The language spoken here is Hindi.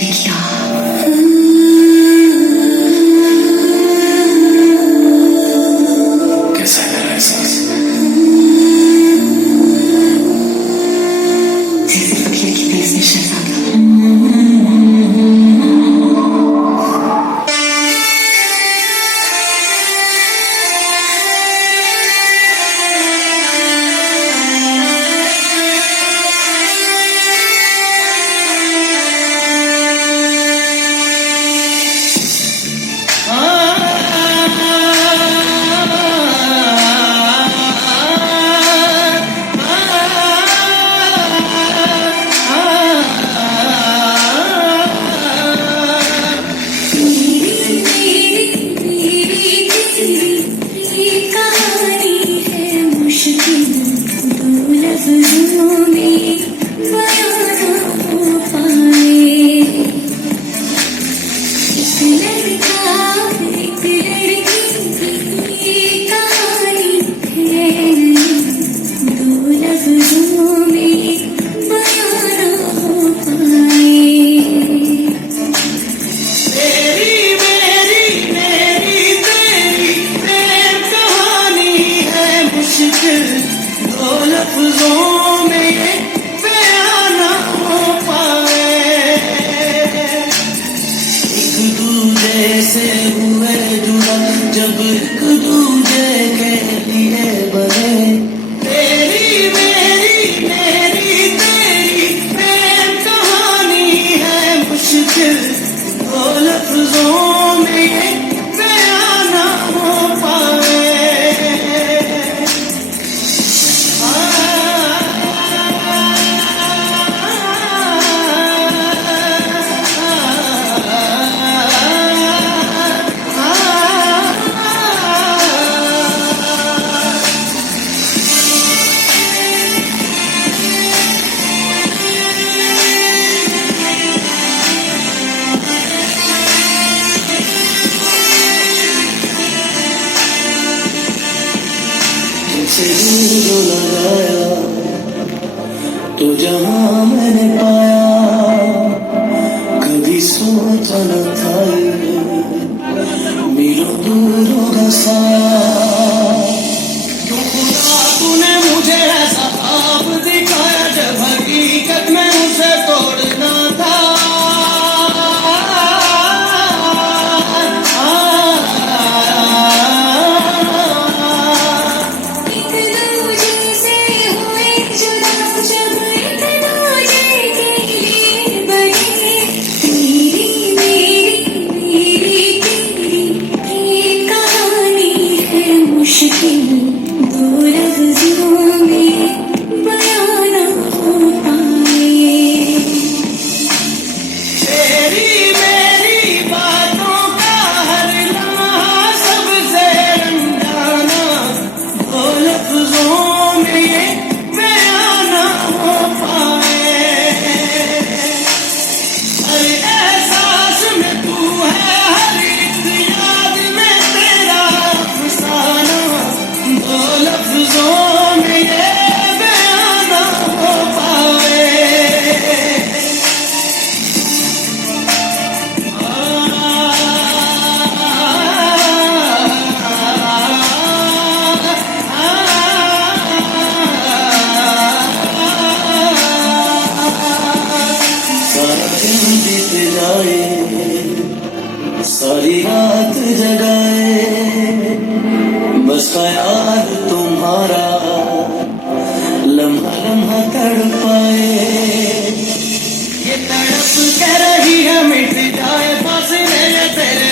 देखिया कैसा है मेरा एहसास? जैसे फकीर की भेस में शहजादा। लफ्जों में बयान ना हो पाए, एक दूजे से हुए जुदा जब एक दूजे के लिए बने। तेरी मेरी मेरी तेरी प्रेम कहानी है मुश्किल, दो लफ्जों में बयान ना हो पाए। जो लगाया तो जहां मैंने पाया, कभी सोचा न था मीलों दूर होगा साया। तो खुदा तूने मुझे ऐसा ख्वाब दिखाया जब हकीकत में उसे तोड़ना था। सारी रात जगाए बस ख्याल तुम्हारा, लम्हा लम्हा तड़पाए। ये तड़प कर रही है मिट जाए फासले तेरे